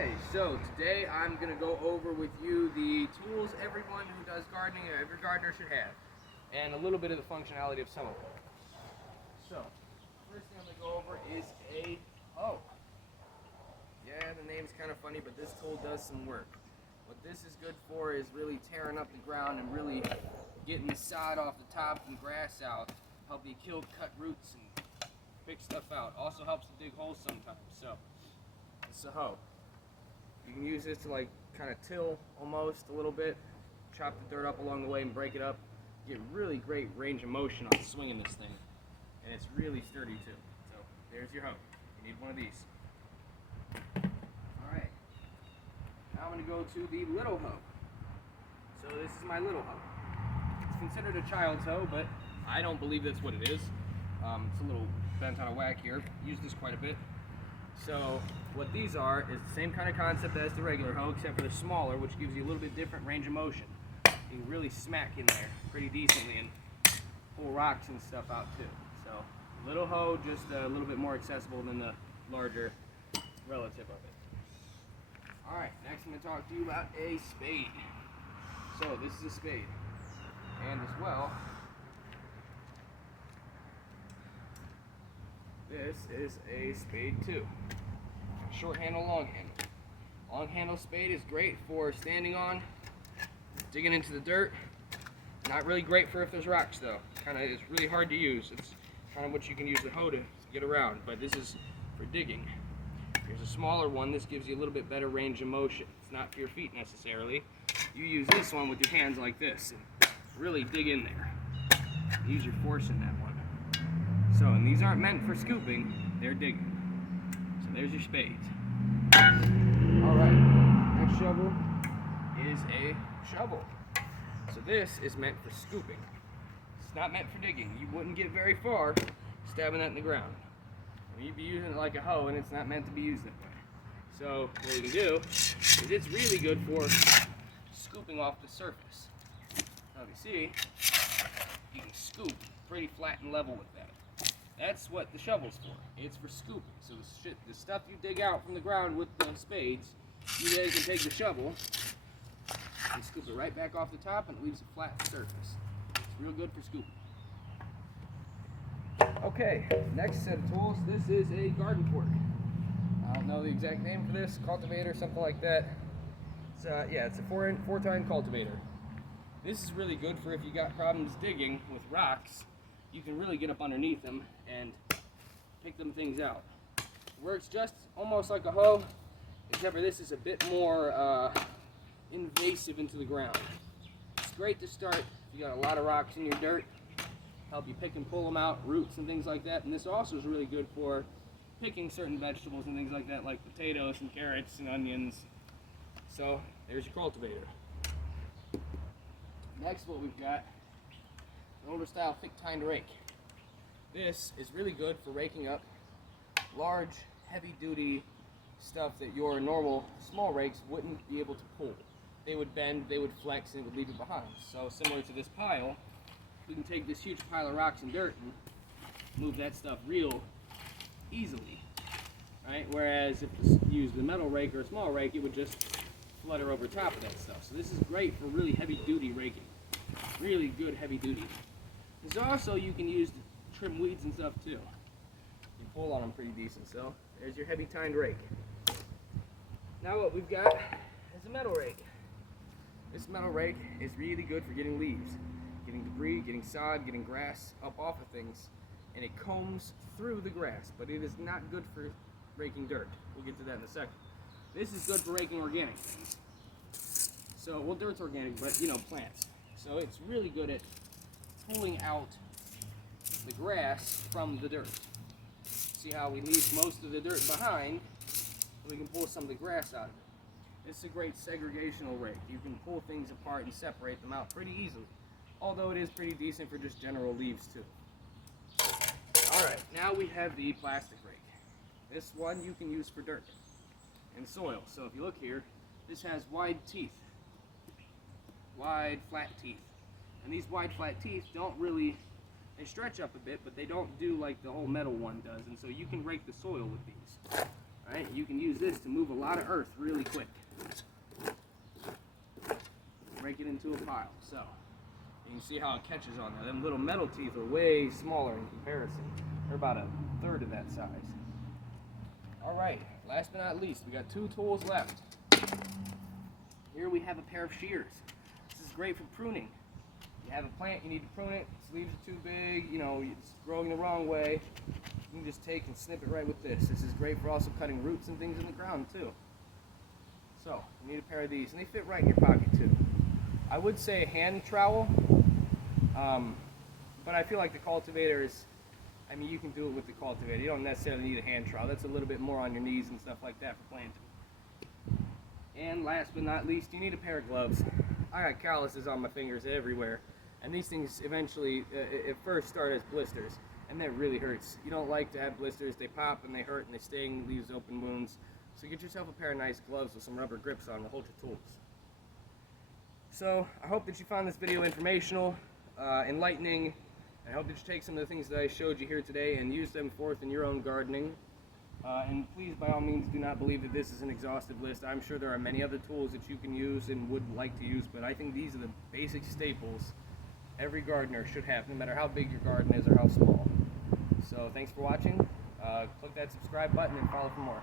Okay, so today I'm going to go over with you the tools everyone who does gardening, or every gardener should have, and a little bit of the functionality of some of them. So, first thing I'm going to go over is a hoe. Yeah, the name's kind of funny, but this tool does some work. What this is good for is really tearing up the ground and really getting the sod off the top and grass out, help you cut roots and pick stuff out. Also helps to dig holes sometimes. So, it's a hoe. You can use this to kind of till almost a little bit, chop the dirt up along the way and break it up. Get really great range of motion on swinging this thing, and it's really sturdy too. So there's your hoe. You need one of these. All right. Now I'm going to go to the little hoe. So this is my little hoe. It's considered a child's hoe, but I don't believe that's what it is. It's a little bent on a whack here. Use this quite a bit. So what these are is the same kind of concept as the regular hoe, except for they're smaller, which gives you a little bit different range of motion. You can really smack in there pretty decently and pull rocks and stuff out too. So little hoe, just a little bit more accessible than the larger relative of it. Alright, next I'm going to talk to you about a spade. So this is a spade. And as well, this is a spade too. Short handle, long handle. Long handle spade is great for standing on, digging into the dirt. Not really great for if there's rocks though. It's really hard to use. It's kind of what you can use the hoe to get around, but this is for digging. Here's a smaller one. This gives you a little bit better range of motion. It's not for your feet necessarily. You use this one with your hands like this and really dig in there. Use your force in that one. So, and these aren't meant for scooping, they're digging. So there's your spades. Alright, next shovel is a shovel. So this is meant for scooping. It's not meant for digging. You wouldn't get very far stabbing that in the ground. You'd be using it like a hoe, and it's not meant to be used that way. So what you can do is it's really good for scooping off the surface. Now if you see, you can scoop pretty flat and level with that. That's what the shovel's for. It's for scooping. So the stuff you dig out from the ground with the spades, you then can take the shovel and scoop it right back off the top, and it leaves a flat surface. It's real good for scooping. Okay, next set of tools. This is a garden fork. I don't know the exact name for this, cultivator, something like that. It's a four-tine cultivator. This is really good for if you got problems digging with rocks. You can really get up underneath them and pick them things out. It works just almost like a hoe, except for this is a bit more invasive into the ground. It's great to start if you got a lot of rocks in your dirt, help you pick and pull them out, roots and things like that. And this also is really good for picking certain vegetables and things like that, like potatoes and carrots and onions. So there's your cultivator. Next, what we've got, an older style thick tined rake. This is really good for raking up large, heavy duty stuff that your normal small rakes wouldn't be able to pull. They would bend, they would flex, and it would leave it behind. So similar to this pile, we can take this huge pile of rocks and dirt and move that stuff real easily, right? Whereas if you use the metal rake or a small rake, it would just flutter over top of that stuff. So this is great for really heavy duty raking. Really good heavy duty. There's also, you can use to trim weeds and stuff too. You pull on them pretty decent. So there's your heavy tined rake. Now what we've got is a metal rake. This metal rake is really good for getting leaves, getting debris, getting sod, getting grass up off of things, and it combs through the grass, but it is not good for raking dirt. We'll get to that in a second. This is good for raking organic things. So, well, dirt's organic, but plants. So it's really good at pulling out the grass from the dirt. See how we leave most of the dirt behind, and we can pull some of the grass out of it. It's a great segregational rake. You can pull things apart and separate them out pretty easily, although it is pretty decent for just general leaves too. Alright, now we have the plastic rake. This one you can use for dirt and soil. So if you look here, this has wide teeth. Wide, flat teeth. And these wide, flat teeth don't really, they stretch up a bit, but they don't do like the whole metal one does. And so you can rake the soil with these. Alright, you can use this to move a lot of earth really quick. Break it into a pile. So, you can see how it catches on there. Them little metal teeth are way smaller in comparison. They're about a third of that size. Alright, last but not least, we got 2 tools left. Here we have a pair of shears. This is great for pruning. You have a plant, you need to prune it, its leaves are too big, you know, it's growing the wrong way. You can just take and snip it right with this. This is great for also cutting roots and things in the ground too. So, you need a pair of these, and they fit right in your pocket too. I would say a hand trowel, but I feel like the cultivator is, I mean, you can do it with the cultivator. You don't necessarily need a hand trowel. That's a little bit more on your knees and stuff like that for planting. And last but not least, you need a pair of gloves. I got calluses on my fingers everywhere, and these things eventually, at first start as blisters, and that really hurts. You don't like to have blisters. They pop and they hurt and they sting, leaves open wounds. So get yourself a pair of nice gloves with some rubber grips on to hold your tools. So I hope that you found this video informational, enlightening. I hope that you take some of the things that I showed you here today and use them forth in your own gardening. And please, by all means, do not believe that this is an exhaustive list. I'm sure there are many other tools that you can use and would like to use, but I think these are the basic staples every gardener should have, no matter how big your garden is or how small. So thanks for watching. Click that subscribe button and follow for more.